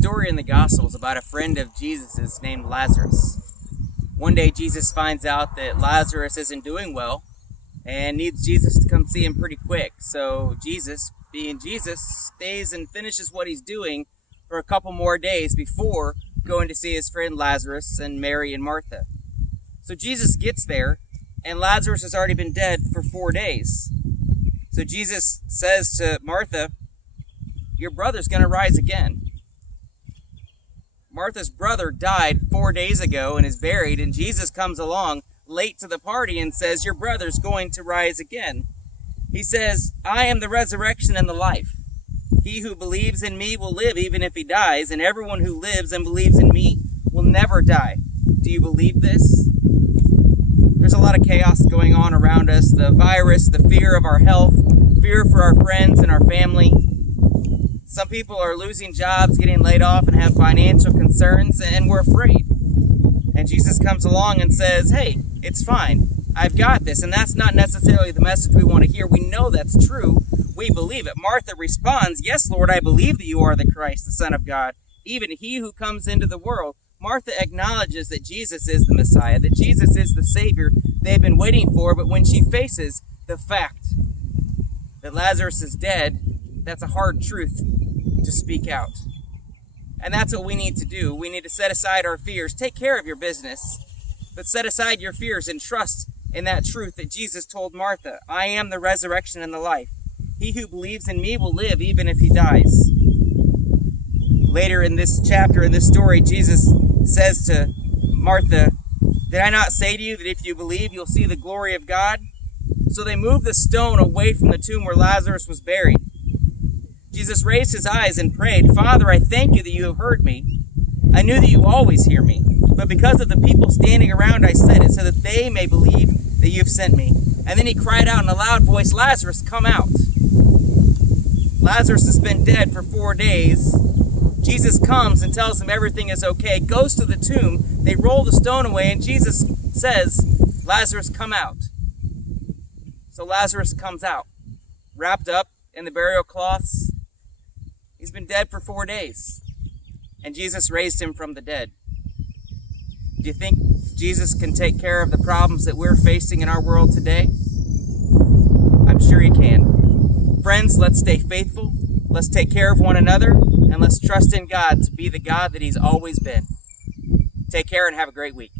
story in the Gospels about a friend of Jesus's named Lazarus. One day Jesus finds out that Lazarus isn't doing well and needs Jesus to come see him pretty quick. So Jesus, being Jesus, stays and finishes what he's doing for a couple more days before going to see his friend Lazarus and Mary and Martha. So Jesus gets there and Lazarus has already been dead for 4 days. So Jesus says to Martha, "Your brother's going to rise again." Martha's brother died 4 days ago and is buried, and Jesus comes along late to the party and says, "Your brother's going to rise again." He says, "I am the resurrection and the life. He who believes in me will live even if he dies, and everyone who lives and believes in me will never die." Do you believe this? There's a lot of chaos going on around us. The virus, the fear of our health, fear for our friends and our family. Some people are losing jobs, getting laid off, and have financial concerns, and we're afraid. And Jesus comes along and says, "Hey, it's fine. I've got this." And that's not necessarily the message we want to hear. We know that's true. We believe it. Martha responds, "Yes, Lord, I believe that you are the Christ, the Son of God, even he who comes into the world." Martha acknowledges that Jesus is the Messiah, that Jesus is the Savior they've been waiting for, but when she faces the fact that Lazarus is dead, that's a hard truth to speak out. And that's what we need to do. We need to set aside our fears. Take care of your business, but set aside your fears and trust in that truth that Jesus told Martha. "I am the resurrection and the life. He who believes in me will live even if he dies." Later in this chapter, in this story, Jesus says to Martha, "Did I not say to you that if you believe, you'll see the glory of God?" So they moved the stone away from the tomb where Lazarus was buried. Jesus raised his eyes and prayed, "Father, I thank you that you have heard me. I knew that you always hear me, but because of the people standing around, I said it, so that they may believe that you've sent me." And then he cried out in a loud voice, "Lazarus, come out." Lazarus has been dead for 4 days. Jesus comes and tells him everything is okay, goes to the tomb, they roll the stone away, and Jesus says, "Lazarus, come out." So Lazarus comes out, wrapped up in the burial cloths. He's been dead for 4 days, and Jesus raised him from the dead. Do you think Jesus can take care of the problems that we're facing in our world today? I'm sure he can. Friends, let's stay faithful, let's take care of one another, and let's trust in God to be the God that he's always been. Take care and have a great week.